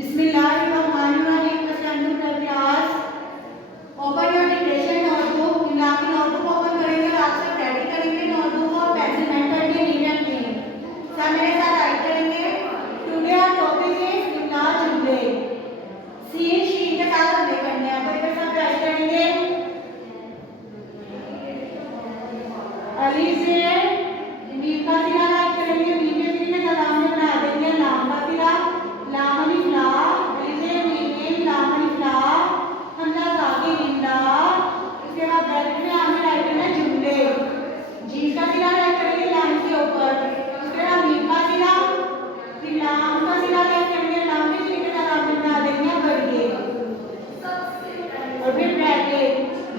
बिस्मिल्लाहिर्रहमानिर्रहीम। Class open your dictation notebook. आपकी notebook open करेंगे और आप सब रेडी करेंगे नोटबुक और पेंसिल पेन करके रीड एंड क्लीन। सब मेरे साथ राइट करेंगे। टुडे आवर टॉपिक इज जुमला जुमले। सीन शीन के साथ हमने करने हैं। पर सब राइट करेंगे। अली से मीम का सिरा राइट करेंगे। मीम के सिरे के साथ हमने बना देंगे लाम का सिरा। लाम अलिफ ला अली से मीम लाम अलिफ ला हमजा साकिन इमला। इसके बाद ब्रैकेट में हमने राइट करना है जुमले। जीम का सिरा राइट करेंगे लाम से ऊपर। उसके बाद मीम का सिरा फिर लाम का सिरा राइट करेंगे। लाम के सिरे के साथ हमने बना देंगे बड़िए और फिर ब्रैकेट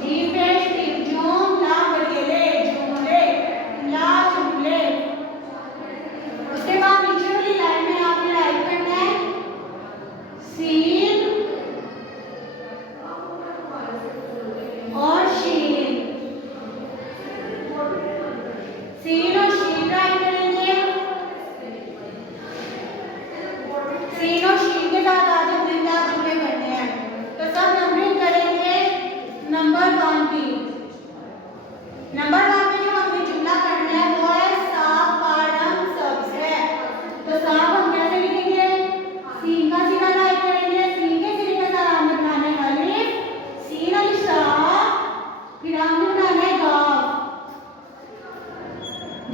जीम पेश मीम जुम लाम बड़िए ले जुमले ला जुमले। उसके बाद नीचे वाली लाइन में आपने राइट करना है सीन और शीन। सीन और शीन राइट करेंगे। सीन और शीन के साथ आज हमने क्या जुमले करने हैं तो सब नंबरिंग करेंगे नंबर 1 की। नंबर 1 में जो हमने जुमला करना है वो है सांप का रंग सब्ज है। तो सांप हम कैसे लिखेंगे? सीन का सिरा राइट करेंगे। सीन के सिरे के साथ हमने बनाना है अलिफ सीन अलिफ सा फिर हमने बनाना है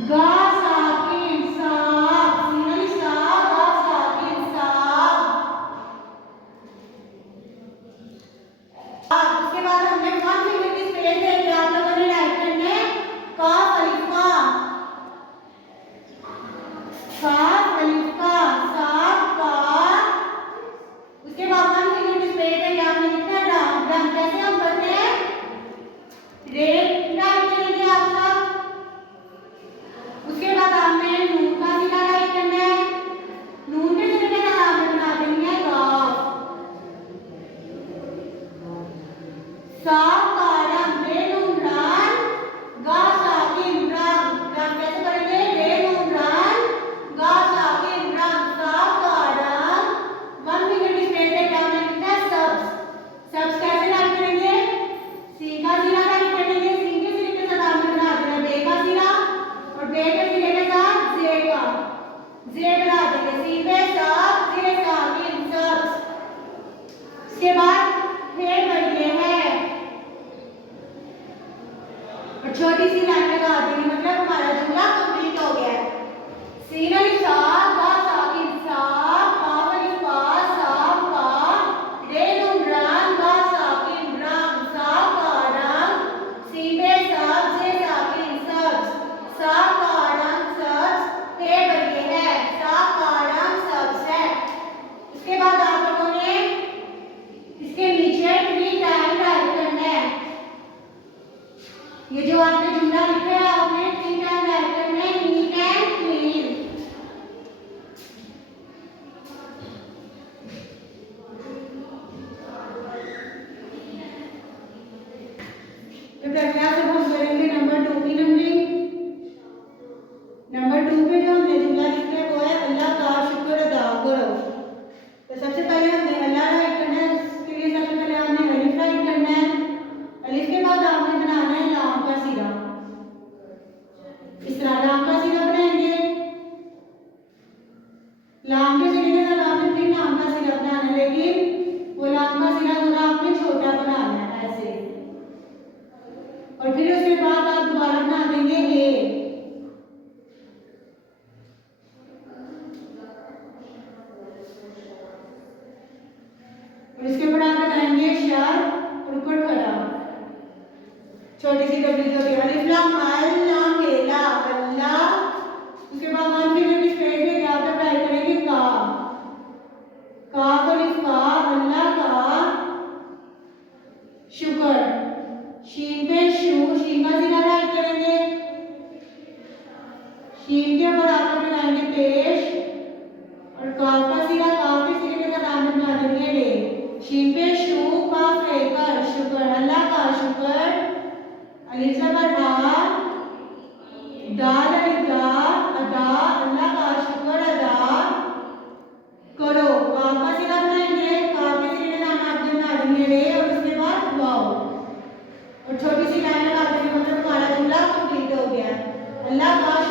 गा साकिन साब सीन अलिफ सा गा साकिन साब। उसके बाद हमने 1 फिंगर की स्पेस देके आप लोगों ने राइट करना है काफ अलिफ का काफ अलिफ का साब का। उसके बाद 1 फिंगर की स्पेस है यहाँ पे लिखना है राम। राम कैसे हम करते हैं? रेड राइट करेंगे आप सब। उसके बाद आपने नून का सिरा राइट करना है। नून के सिरे के साथ आपने बना देनी है गाफ। साफ का रंग बेनून रान गा साकिन रंग। रंग कैसे करेंगे? बेनून रान गा साकिन रंग साफ का रंग। 1 फिंगर की स्पेस है क्या हमने लिखना है सब्ज। सब्ज कैसे राइट करेंगे? सी का सिरा राइट करेंगे। सी के सिरे के साथ आपने बना देना बे का सिरा और बे के सिरे के साथ जे का जे बना देंगे। सी पे सब जे साकिन सब्ज। उसके बाद है बढ़िए है और छोटी सी लाइन लगा देंगे। मतलब हमारा जुमला कंप्लीट हो गया है। सीन अलिफ सा गा साकिन साब काफ अलिफ का साब का रे नून रान गा साकिन रंग साब का रंग सी पे सब जे साकिन सब्ज साब का रंग सब्ज है बढ़िए है साब का रंग सब्ज है। उसके बाद आप लोगों ने इसके नीचे 3 टाइम राइट करना है। ये जो आपने जुमला लिखा है आपने 3 टाइम राइट करना है नीट एंड क्लीन। तो प्रक्रिया से हम करेंगे नंबर 2 की नंबरिंग। नंबर 2 पे जो हमने जुमला लिखा है वो है अल्लाह का शुक्र अदा करो। तो सबसे पहले हमने अल्लाह राइट करना है। उसके लिए सबसे पहले हमने अलिफ राइट करना है। अलिफ के बाद आपने बनाना है लाम का सिरा। इस तरह लाम का सिरा बनाएंगे। लाम के सिरे के साथ आपने फिर लाम का सिरा बनाना है लेकिन वो लाम का सिरा थोड़ा आपने छोटा बनाना है ऐसे। और फिर उसके बाद आप दोबारा बना देंगे ए। और इसके ऊपर आप लगाएंगे शर और ऊपर खड़ा छोटी सी डबल जो है अलिफ लाम अल लाम हे ला अल्लाह। उसके बाद 1 फिंगर की स्पेस में क्या आप राइट करेंगे का काफ अलिफ का अल्लाह का शुक्र। शीन पे शू शीन का सिरा राइट करेंगे। शीन के ऊपर आप लगाएंगे पेश और काफ का सिरा काफ के सिरे के साथ आप बना देंगे रे। शीन पे शू काफ रे कर शुक्र अल्लाह का शुक्र। अलिफ जबर आ दाल अलिफ दा अदा अल्लाह का शुक्र अदा करो। काफ का सिरा बनाएंगे अल्लाह